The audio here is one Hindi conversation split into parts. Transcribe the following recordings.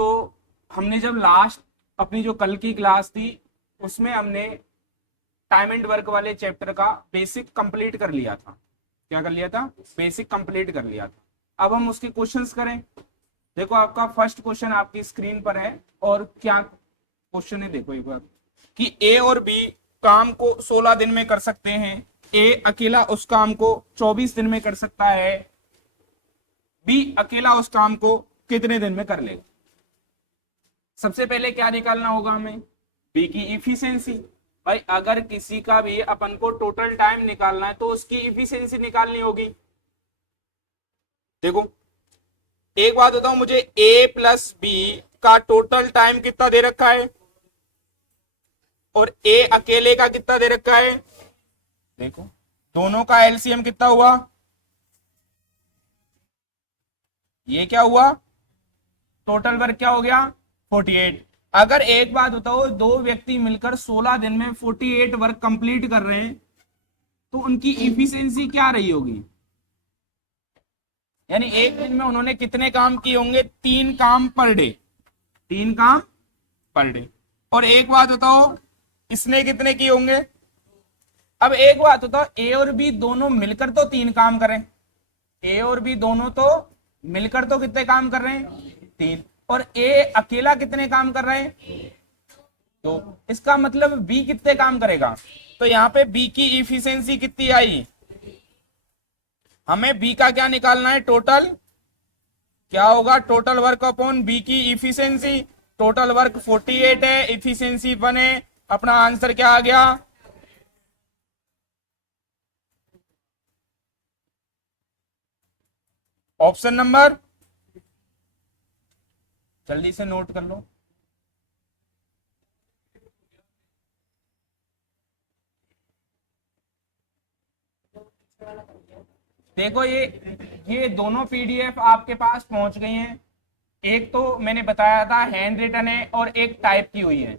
तो हमने जब लास्ट अपनी जो कल की क्लास थी उसमें हमने टाइम एंड वर्क वाले चैप्टर का बेसिक कंप्लीट कर लिया था। क्या कर लिया था? बेसिक कंप्लीट कर लिया था। अब हम उसके क्वेश्चंस करें। देखो आपका फर्स्ट क्वेश्चन आपकी स्क्रीन पर है, और क्या क्वेश्चन है देखो एक बार, कि ए और बी काम को 16 दिन में कर सकते हैं। ए अकेला उस काम को 24 दिन में कर सकता है। बी अकेला उस काम को कितने दिन में कर लेगा? सबसे पहले क्या निकालना होगा हमें? बी की इफिशियंसी। भाई अगर किसी का भी अपन को टोटल टाइम निकालना है तो उसकी इफिशियंसी निकालनी होगी। देखो एक बात बताओ मुझे, ए प्लस बी का टोटल टाइम कितना दे रखा है और ए अकेले का कितना दे रखा है? देखो दोनों का एलसीएम कितना हुआ? ये क्या हुआ? टोटल वर्क क्या हो गया? 48। अगर एक बात बताओ, दो व्यक्ति मिलकर 16 दिन में 48 वर्क कंप्लीट कर रहे हैं तो उनकी इफिशियंसी क्या रही होगी? यानी एक दिन में उन्होंने कितने काम किए होंगे? 3 काम पर डे। 3 काम पर डे। और एक बात बताओ, इसने कितने किए होंगे? अब एक बात बताओ, ए और बी दोनों मिलकर तो 3 काम करें। ए और बी दोनों तो मिलकर तो कितने काम कर रहे हैं? 3। और ए अकेला कितने काम कर रहे हैं? तो इसका मतलब बी कितने काम करेगा? तो यहाँ पे बी की इफिशियंसी कितनी आई? हमें बी का क्या निकालना है? टोटल क्या होगा? टोटल वर्क अपॉन बी की इफिशियंसी। टोटल वर्क 48 है, इफिशियंसी 1 है। अपना आंसर क्या आ गया? ऑप्शन नंबर, जल्दी से नोट कर लो। देखो ये दोनों पीडीएफ आपके पास पहुंच गई हैं। एक तो मैंने बताया था हैंड रिटन है और एक टाइप की हुई है।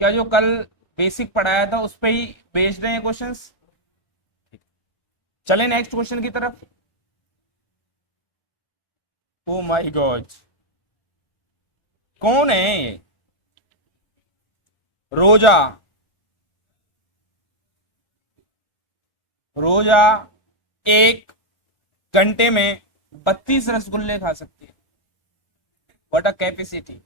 क्या जो कल बेसिक पढ़ाया था उस पे ही बेस्ड हैं क्वेश्चंस? चले नेक्स्ट क्वेश्चन की तरफ। ओ माय गॉड, कौन है ये? रोजा। रोजा 1 घंटे में 32 रसगुल्ले खा सकती है। What a capacity.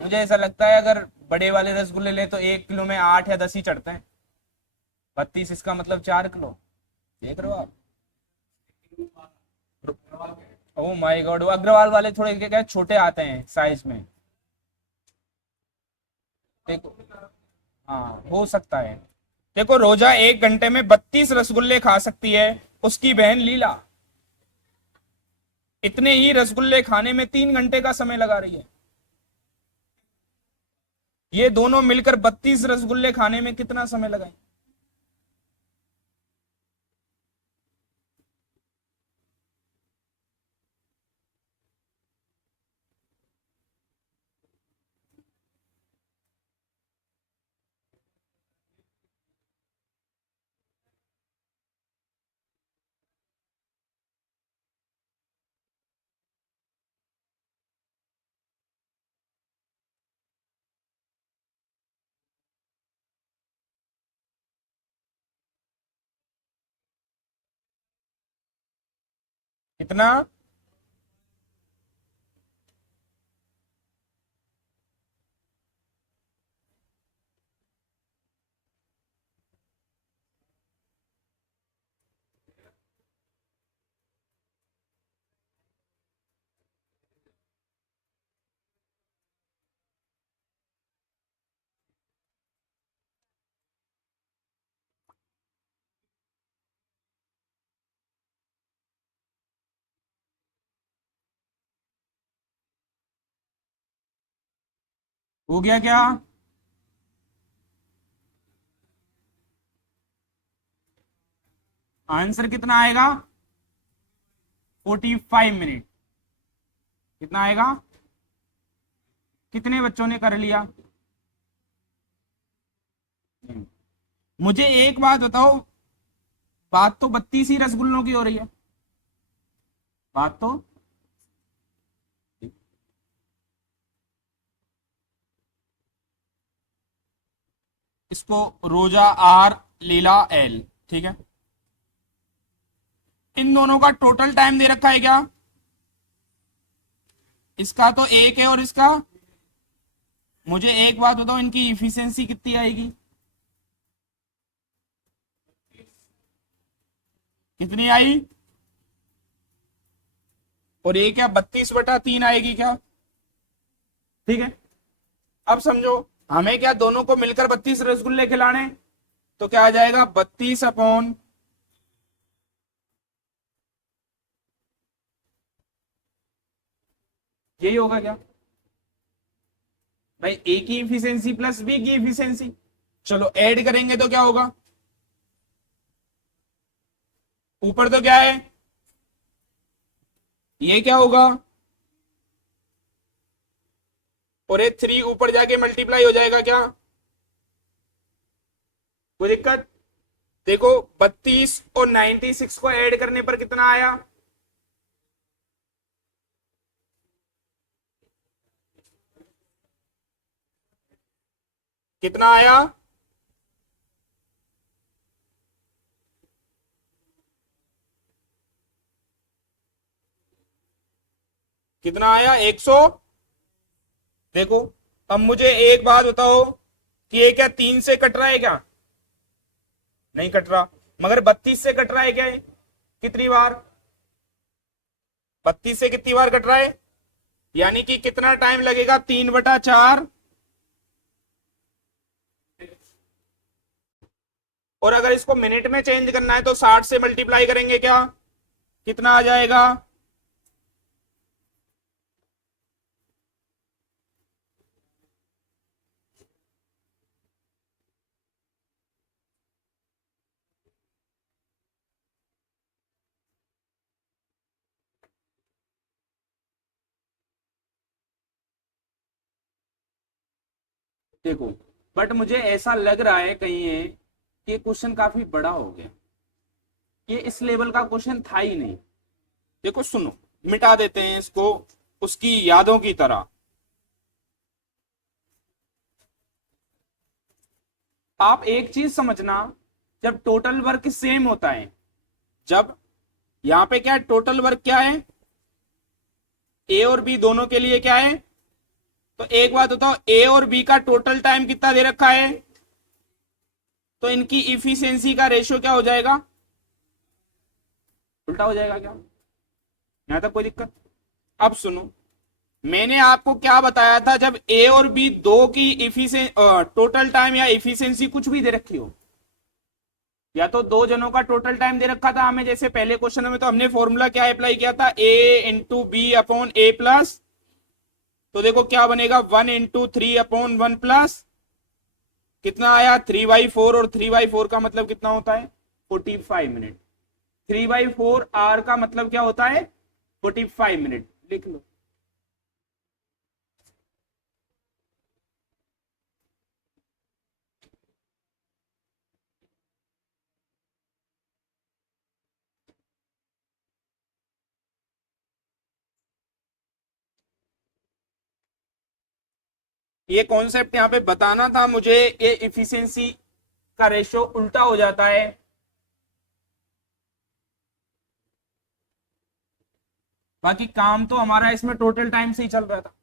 मुझे ऐसा लगता है अगर बड़े वाले रसगुल्ले ले तो 1 किलो में 8 या 10 ही चढ़ते हैं। 32 इसका मतलब 4 किलो। देख रहे हो आप? ओ माय गॉड, वो अग्रवाल वाले थोड़े क्या क्या छोटे आते हैं साइज में। देखो, हाँ हो सकता है। देखो रोजा 1 घंटे में 32 रसगुल्ले खा सकती है। उसकी बहन लीला इतने ही रसगुल्ले खाने में 3 घंटे का समय लगा रही है। ये दोनों मिलकर 32 रसगुल्ले खाने में कितना समय लगाए? कितना? हो गया क्या? आंसर कितना आएगा? 45 मिनट। कितना आएगा? कितने बच्चों ने कर लिया? मुझे एक बात बताओ, बात तो 32 ही रसगुल्लों की हो रही है। बात तो इसको रोजा आर, लीला एल, ठीक है। इन दोनों का टोटल टाइम दे रखा है क्या? इसका तो एक है और इसका, मुझे एक बात बताओ, इनकी इफिशियंसी कितनी आएगी? कितनी आई? और ये क्या 32/3 आएगी क्या? ठीक है। अब समझो, हमें क्या दोनों को मिलकर 32 रसगुल्ले खिलाने, तो क्या आ जाएगा 32 यही होगा क्या भाई? ए की इफिशियंसी प्लस बी की इफिशियंसी, चलो ऐड करेंगे तो क्या होगा? ऊपर तो क्या है, ये क्या होगा? और ये 3 ऊपर जाके मल्टीप्लाई हो जाएगा क्या? कोई दिक्कत? देखो 32 और 96 को ऐड करने पर कितना आया? कितना आया? कितना आया? 100। देखो, अब मुझे एक बात बताओ कि ये क्या 3 से कट रहा है क्या? नहीं कट रहा। मगर 32 से कट रहा है क्या? कितनी बार? 32 से कितनी बार कट रहा है? यानी कि कितना टाइम लगेगा? 3/4। और अगर इसको मिनट में चेंज करना है तो 60 से मल्टीप्लाई करेंगे क्या? कितना आ जाएगा? देखो, बट मुझे ऐसा लग रहा है कहीं है कि क्वेश्चन काफी बड़ा हो गया। ये इस लेवल का क्वेश्चन था ही नहीं। देखो सुनो, मिटा देते हैं इसको उसकी यादों की तरह। आप एक चीज समझना, जब टोटल वर्क सेम होता है, जब यहां पे क्या है, टोटल वर्क क्या है, ए और बी दोनों के लिए क्या है, तो एक बात बताओ, ए और बी का टोटल टाइम कितना दे रखा है, तो इनकी इफिशियंसी का रेशियो क्या हो जाएगा? उल्टा हो जाएगा क्या? यहां तक कोई दिक्कत? अब सुनो, मैंने आपको क्या बताया था, जब ए और बी दो की इफिशियंसी, टोटल टाइम या इफिशियंसी कुछ भी दे रखी हो, या तो दो जनों का टोटल टाइम दे रखा था हमें, जैसे पहले क्वेश्चन में तो हमने फॉर्मूला क्या अप्लाई किया था, ए इंटू बी अपॉन ए प्लस, तो देखो क्या बनेगा, 1 इंटू 3 अपॉन 1 प्लस, कितना आया 3/4, और 3/4 का मतलब कितना होता है? 45 मिनट। 3/4 का मतलब क्या होता है? 45 मिनट। लिख लो। ये कॉन्सेप्ट यहाँ पे बताना था मुझे, ये इफिशियंसी का रेशो उल्टा हो जाता है। बाकी काम तो हमारा इसमें टोटल टाइम से ही चल रहा था।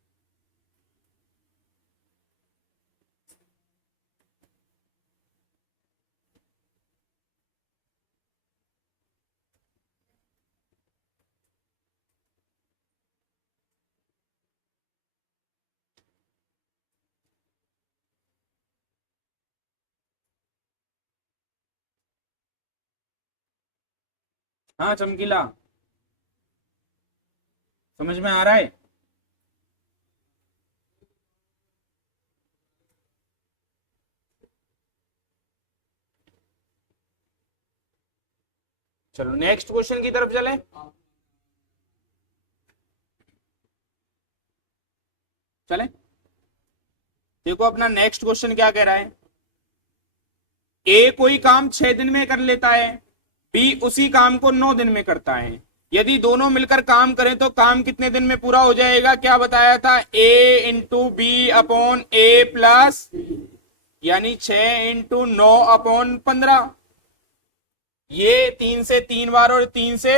हाँ चमकीला, समझ में आ रहा है? चलो नेक्स्ट क्वेश्चन की तरफ चले। चले, देखो अपना नेक्स्ट क्वेश्चन क्या कह रहा है। ए कोई काम 6 दिन में कर लेता है, बी उसी काम को 9 दिन में करता है। यदि दोनों मिलकर काम करें तो काम कितने दिन में पूरा हो जाएगा? क्या बताया था? ए इंटू बी अपॉन ए प्लस, यानी 6 इंटू 9 अपॉन 15। ये 3 से 3 बार और 3 से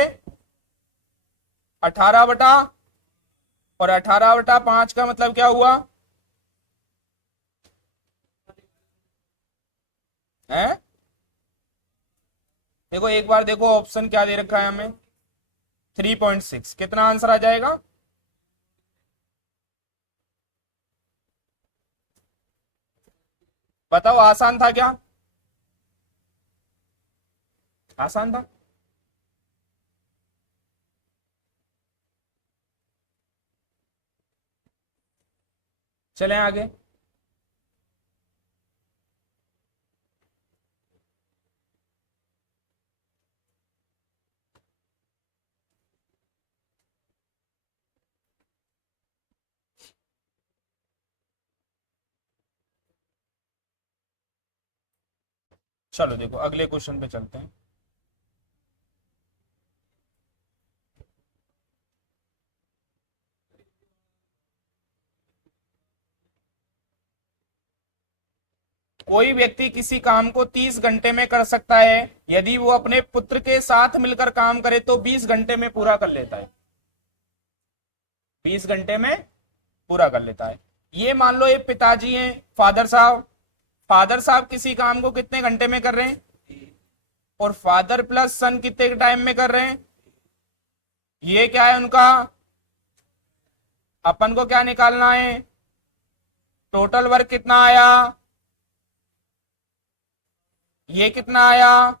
18 बटा, और 18/5 का मतलब क्या हुआ है? देखो एक बार देखो ऑप्शन क्या दे रखा है हमें, 3.6। कितना आंसर आ जाएगा? बताओ, आसान था क्या? आसान था। चलें आगे। चलो देखो अगले क्वेश्चन पे चलते हैं। कोई व्यक्ति किसी काम को 30 घंटे में कर सकता है, यदि वो अपने पुत्र के साथ मिलकर काम करे तो 20 घंटे में पूरा कर लेता है। 20 घंटे में पूरा कर लेता है। ये मान लो ये पिताजी हैं, फादर साहब। फादर साहब किसी काम को कितने घंटे में कर रहे हैं, और फादर प्लस सन कितने टाइम में कर रहे हैं? ये क्या है उनका, अपन को क्या निकालना है? टोटल वर्क कितना आया, ये कितना आया,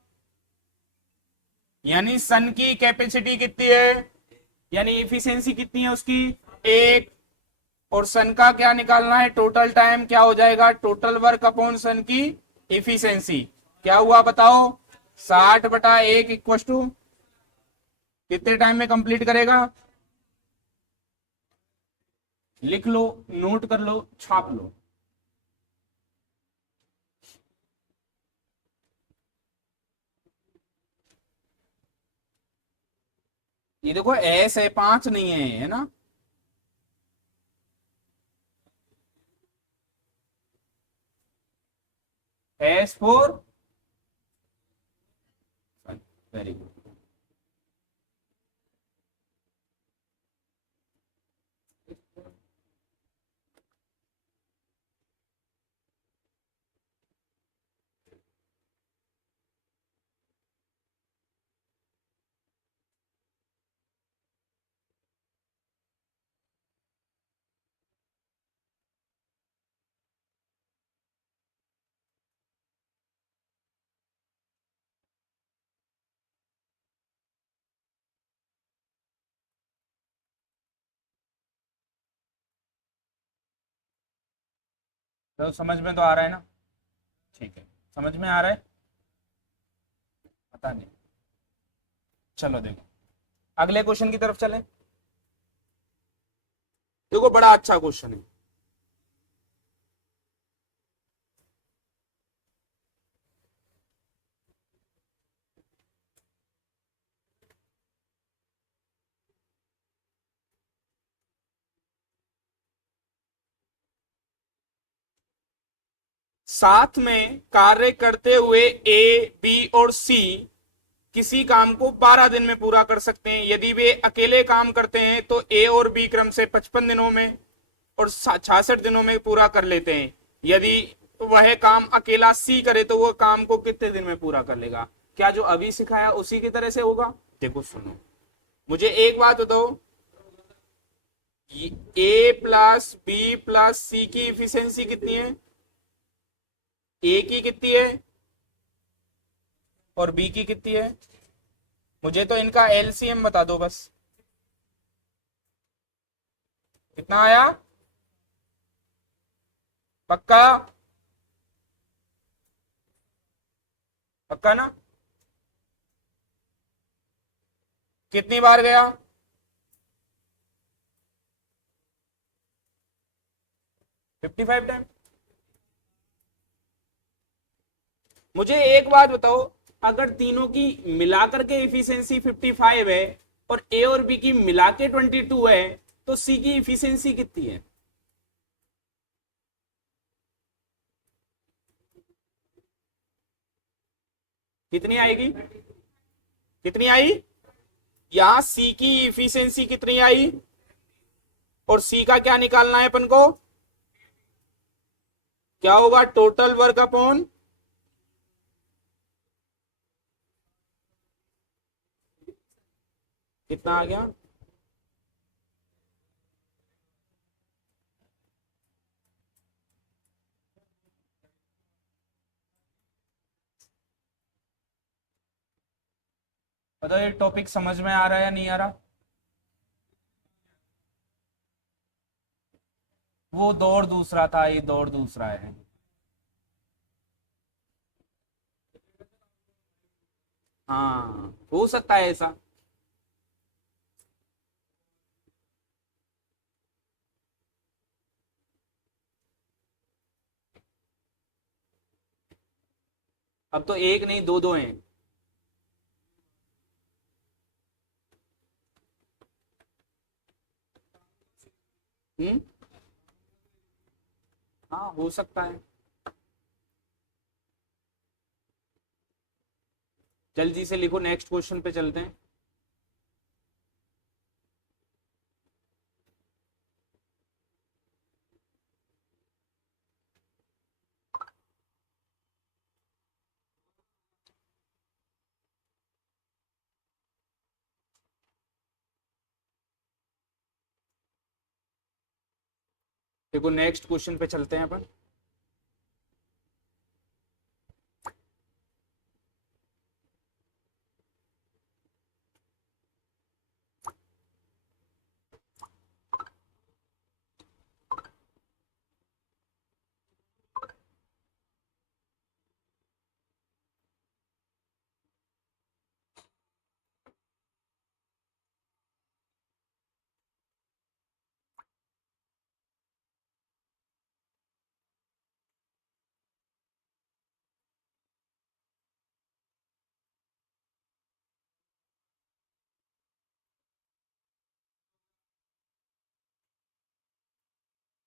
यानी सन की कैपेसिटी कितनी है, यानी इफिशियंसी कितनी है उसकी, 1। और सन का क्या निकालना है, टोटल टाइम। क्या हो जाएगा? टोटल वर्क अपॉन सन की इफिशियंसी। क्या हुआ बताओ? 60/1 इक्व टू कितने टाइम में कंप्लीट करेगा? लिख लो, नोट कर लो, छाप लो। ये देखो एस है, 5 नहीं है ना। S4, very good. तो समझ में तो आ रहा है ना? ठीक है, समझ में आ रहा है, पता नहीं। चलो देखो अगले क्वेश्चन की तरफ चलें। देखो बड़ा अच्छा क्वेश्चन है। साथ में कार्य करते हुए ए, बी और सी किसी काम को 12 दिन में पूरा कर सकते हैं। यदि वे अकेले काम करते हैं तो ए और बी क्रम से 55 दिनों में और 66 दिनों में पूरा कर लेते हैं। यदि वह काम अकेला सी करे तो वह काम को कितने दिन में पूरा कर लेगा? क्या जो अभी सिखाया उसी की तरह से होगा? देखो सुनो, मुझे एक बात बताओ, ए प्लस बी प्लस सी की इफिशियंसी कितनी है? ए की कितनी है और बी की कितनी है? मुझे तो इनका एलसीएम बता दो बस। कितना आया? पक्का? पक्का ना? कितनी बार गया? 55 टाइम। मुझे एक बात बताओ, अगर तीनों की मिलाकर के इफिशियंसी 55 है और ए और बी की मिला के 22 है, तो सी की इफिशियंसी कितनी है? कितनी आएगी? कितनी आई? यहां सी की इफिशियंसी कितनी आई? और सी का क्या निकालना है अपन को? क्या होगा? टोटल वर्क अपॉन, कितना आ गया? बताओ ये टॉपिक समझ में आ रहा है या नहीं आ रहा? वो दौर दूसरा था, ये दौर दूसरा है। हाँ, हो सकता है ऐसा। अब तो एक नहीं, दो दो हैं। हम्म। हाँ, हो सकता है। जल्दी से लिखो, नेक्स्ट क्वेश्चन पे चलते हैं। देखो, नेक्स्ट क्वेश्चन पे चलते हैं अपन।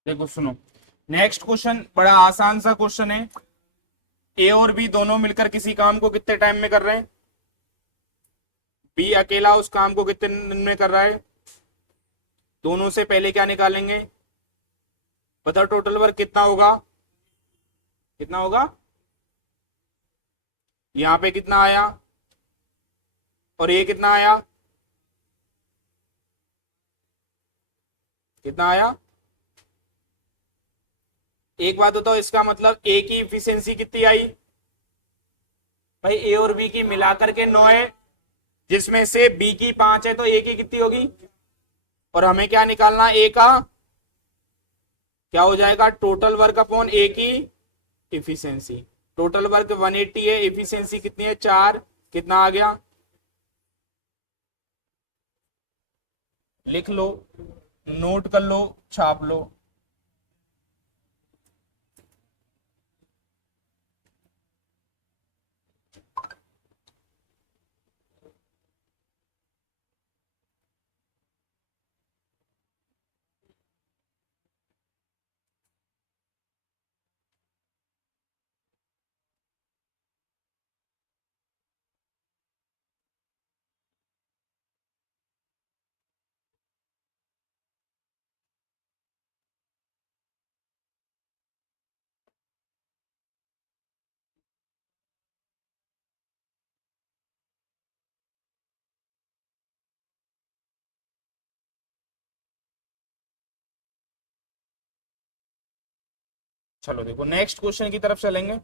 देखो सुनो, नेक्स्ट क्वेश्चन बड़ा आसान सा क्वेश्चन है। ए और बी दोनों मिलकर किसी काम को कितने टाइम में कर रहे हैं? बी अकेला उस काम को कितने दिन में कर रहा है? दोनों से पहले क्या निकालेंगे? बताओ टोटल वर्क कितना होगा? कितना होगा? यहां पे कितना आया? और ये कितना आया? कितना आया? एक बात बताओ, इसका मतलब ए की इफिशियंसी कितनी आई? भाई ए और बी की मिलाकर के 9 है, जिसमें से बी की 5 है, तो ए की कितनी होगी? और हमें क्या निकालना है? ए का क्या हो जाएगा? टोटल वर्क अपॉन ए की इफिशियंसी। टोटल वर्क 180 है, इफिशियंसी कितनी है? 4। कितना आ गया? लिख लो, नोट कर लो, छाप लो। चलो देखो, नेक्स्ट क्वेश्चन की तरफ चलेंगे।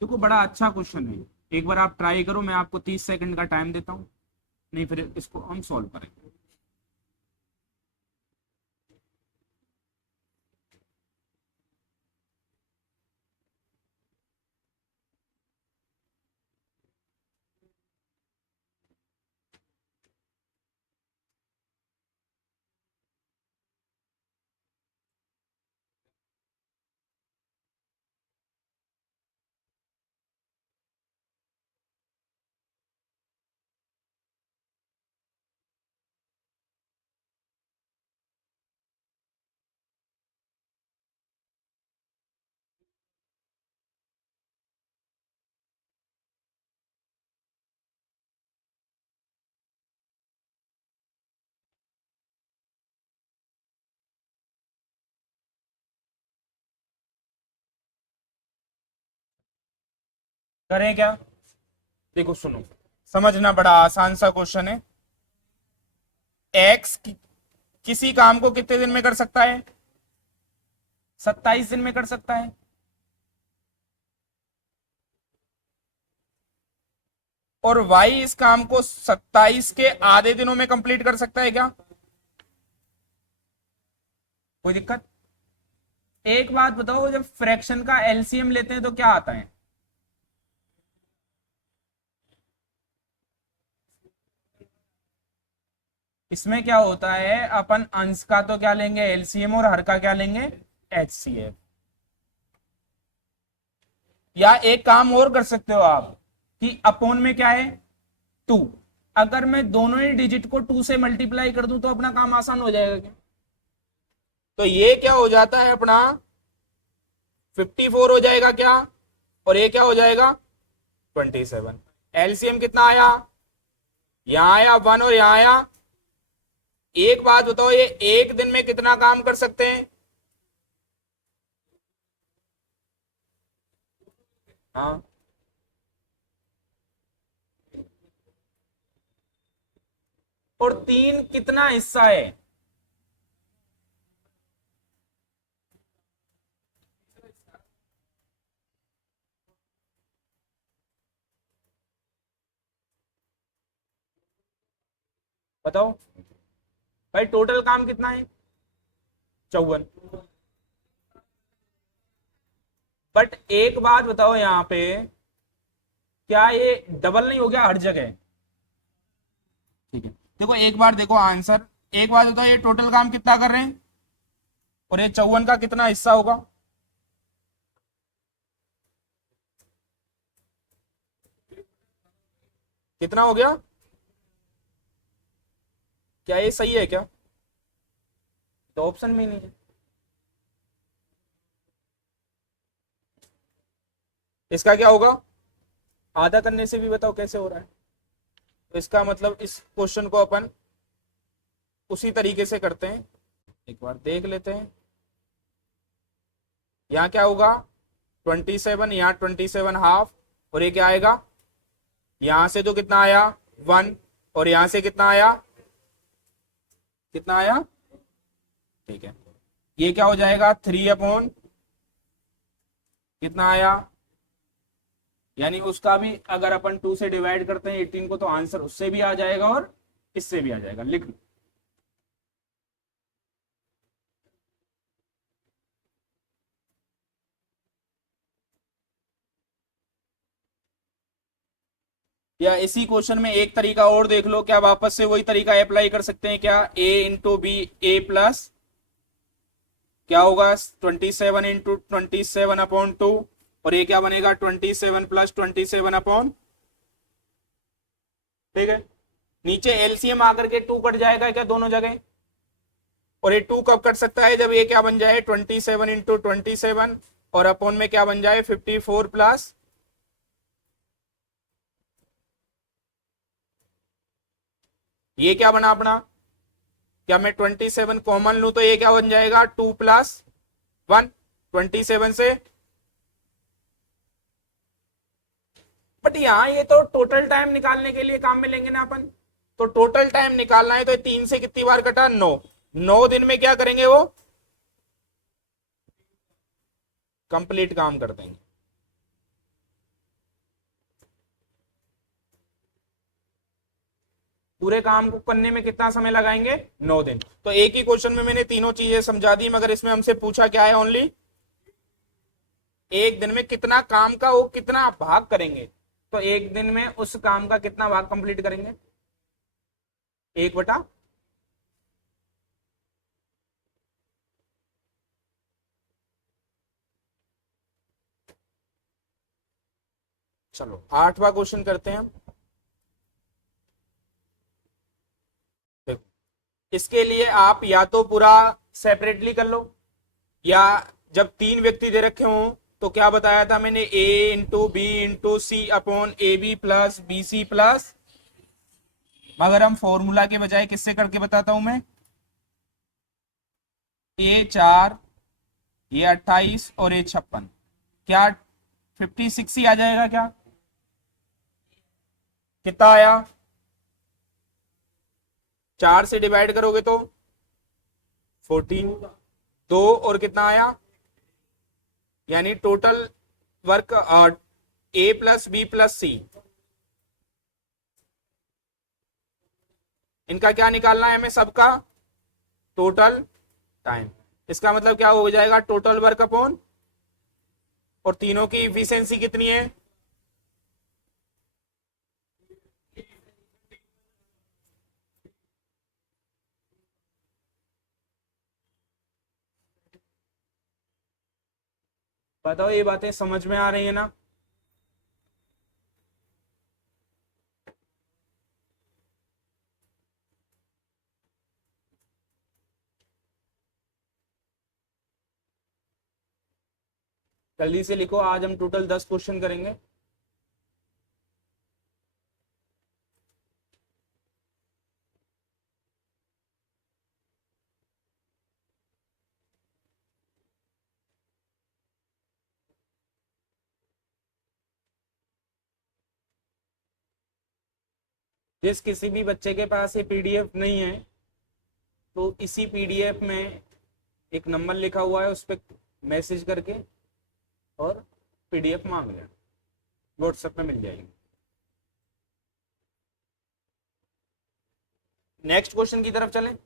देखो, बड़ा अच्छा क्वेश्चन है। एक बार आप ट्राई करो, मैं आपको 30 सेकंड का टाइम देता हूं। नहीं, फिर इसको हम सॉल्व करेंगे। करें क्या? देखो सुनो, समझना, बड़ा आसान सा क्वेश्चन है। एक्स किसी काम को कितने दिन में कर सकता है? 27 दिन में कर सकता है। और वाई इस काम को 27 के आधे दिनों में कंप्लीट कर सकता है क्या? कोई दिक्कत? एक बात बताओ, जब फ्रैक्शन का एलसीएम लेते हैं तो क्या आता है? इसमें क्या होता है, अपन अंश का तो क्या लेंगे, एलसीएम, और हर का क्या लेंगे, एचसीएफ। या एक काम और कर सकते हो आप कि अपोन में क्या है, 2। अगर मैं दोनों ही डिजिट को 2 से मल्टीप्लाई कर दूं तो अपना काम आसान हो जाएगा क्या? तो ये क्या हो जाता है अपना, 54 हो जाएगा क्या, और ये क्या हो जाएगा, 27। एलसीएम कितना आया, यहां आया 1 और यहां आया। एक बात बताओ, ये एक दिन में कितना काम कर सकते हैं? हाँ, और 3 कितना हिस्सा है? बताओ भाई, टोटल काम कितना है, 54। बट एक बात बताओ यहाँ पे, क्या ये डबल नहीं हो गया हर जगह? ठीक है, देखो एक बार देखो आंसर, एक बात बताओ, ये टोटल काम कितना कर रहे हैं, और ये 54 का कितना हिस्सा होगा? कितना हो गया? क्या ये सही है क्या? तो ऑप्शन में ही नहीं है। इसका क्या होगा, आधा करने से भी बताओ कैसे हो रहा है? तो इसका मतलब इस क्वेश्चन को अपन उसी तरीके से करते हैं, एक बार देख लेते हैं। यहाँ क्या होगा, 27, यहाँ 27 हाफ, और ये क्या आएगा, यहां से तो कितना आया, 1, और यहां से कितना आया, कितना आया, ठीक है। ये क्या हो जाएगा, 3 अपॉन कितना आया, यानी उसका भी अगर अपन 2 से डिवाइड करते हैं 18 को, तो आंसर उससे भी आ जाएगा और इससे भी आ जाएगा। लिख लो। या इसी क्वेश्चन में एक तरीका और देख लो, क्या वापस से वही तरीका अप्लाई कर सकते हैं क्या, a into B, A plus क्या होगा, 27 इंटू 27 अपॉन 2, और ये क्या बनेगा, 27 प्लस 27 अपॉन, ठीक है। नीचे एलसीएम आकर के 2 कट जाएगा क्या दोनों जगह, और ये 2 कब कट सकता है, जब ये क्या बन जाए, 27 इंटू 27, और अपॉन में क्या बन जाए, 54 प्लस, ये क्या बना अपना, क्या मैं 27 कॉमन लू तो ये क्या बन जाएगा, 2 प्लस 1, 27 से। बट यहाँ ये तो टोटल टाइम निकालने के लिए काम में लेंगे ना अपन, तो टोटल टाइम निकालना है तो 3 से कितनी बार कटा, 9। 9 दिन में क्या करेंगे वो, कंप्लीट काम कर देंगे। पूरे काम को करने में कितना समय लगाएंगे? 9 दिन। तो एक ही क्वेश्चन में मैंने तीनों चीजें समझा दी, मगर इसमें हमसे पूछा क्या है? ओनली एक दिन में कितना काम का वो कितना भाग करेंगे। तो एक दिन में उस काम का कितना भाग कंप्लीट करेंगे? 1/। चलो 8वां क्वेश्चन करते हैं हम। देखो, इसके लिए आप या तो पूरा सेपरेटली कर लो, या जब 3 व्यक्ति दे रखे हो तो क्या बताया था मैंने? A into B into C upon A B plus B C plus, मगर हम फॉर्मूला के बजाय किससे करके बताता हूं मैं? ए 4, ये 28 और ये 56, क्या 56 ही आ जाएगा क्या? कितना आया? 4 से डिवाइड करोगे तो 14, 2 और कितना आया? यानी टोटल वर्क ए प्लस बी प्लस सी, इनका क्या निकालना है हमें? सबका टोटल टाइम। इसका मतलब क्या हो जाएगा? टोटल वर्क अपॉन, और तीनों की इफिशियंसी कितनी है? बताओ, ये बातें समझ में आ रही है ना? जल्दी से लिखो, आज हम टोटल 10 क्वेश्चन करेंगे। जिस किसी भी बच्चे के पास ये पीडीएफ नहीं है, तो इसी पीडीएफ में एक नंबर लिखा हुआ है, उस पर मैसेज करके और पीडीएफ मांग लें, व्हाट्सएप पे मिल जाएगी। नेक्स्ट क्वेश्चन की तरफ चलें,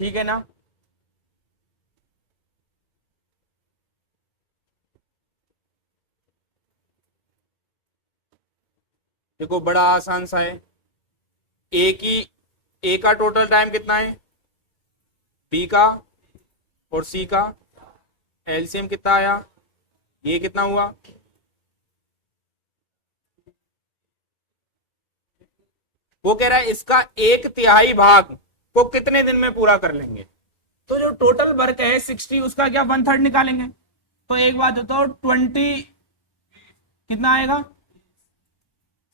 ठीक है ना? देखो बड़ा आसान सा है। ए की ए का टोटल टाइम कितना है? बी का और सी का एलसीएम कितना आया? ये कितना हुआ? वो कह रहा है इसका 1/3 भाग को कितने दिन में पूरा कर लेंगे। तो जो टोटल वर्क है 60, उसका क्या 1/3 निकालेंगे। तो एक बात बताओ, 20 कितना आएगा?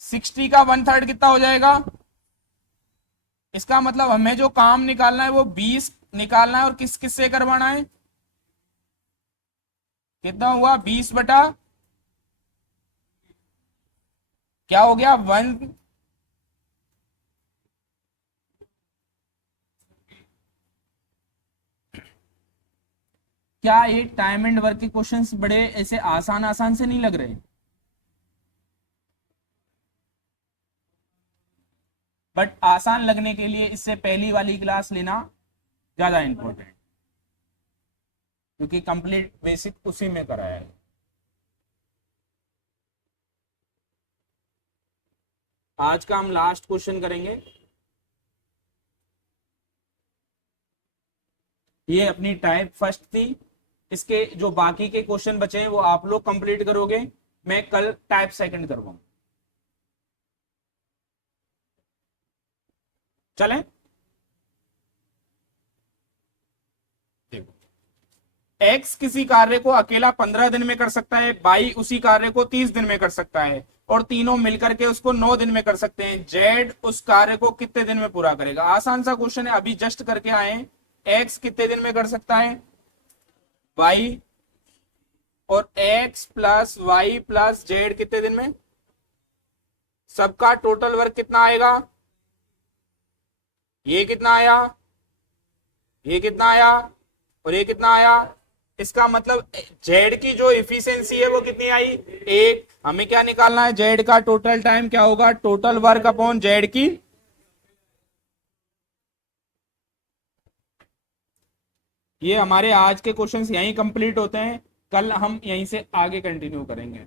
60 का 1/3 कितना हो जाएगा? इसका मतलब हमें जो काम निकालना है वो 20 निकालना है, और किस किस से करवाना है? कितना हुआ? 20 बटा क्या हो गया? 1। क्या ये टाइम एंड वर्क के क्वेश्चंस बड़े ऐसे आसान आसान से नहीं लग रहे? बट आसान लगने के लिए इससे पहली वाली क्लास लेना ज्यादा इंपॉर्टेंट, क्योंकि कंप्लीट बेसिक उसी में कराया है। आज का हम लास्ट क्वेश्चन करेंगे। ये अपनी टाइप फर्स्ट थी, इसके जो बाकी के क्वेश्चन बचे हैं वो आप लोग कंप्लीट करोगे, मैं कल टाइप सेकंड करवाऊंगा। चलें? एक्स किसी कार्य को अकेला 15 दिन में कर सकता है, बाई उसी कार्य को 30 दिन में कर सकता है, और तीनों मिलकर के उसको 9 दिन में कर सकते हैं। जेड उस कार्य को कितने दिन में पूरा करेगा? आसान सा क्वेश्चन है, अभी जस्ट करके आए। एक्स कितने दिन में कर सकता है? वाई और X plus Y plus Z कितने दिन में? सबका टोटल वर्क कितना आएगा? ये कितना आया? ये कितना आया? और ये कितना आया? इसका मतलब जेड की जो इफिशियंसी है वो कितनी आई, 1। हमें क्या निकालना है, जेड का टोटल टाइम क्या होगा, टोटल वर्क अपॉन जेड की। ये हमारे आज के क्वेश्चंस यहीं कंप्लीट होते हैं, कल हम यहीं से आगे कंटिन्यू करेंगे।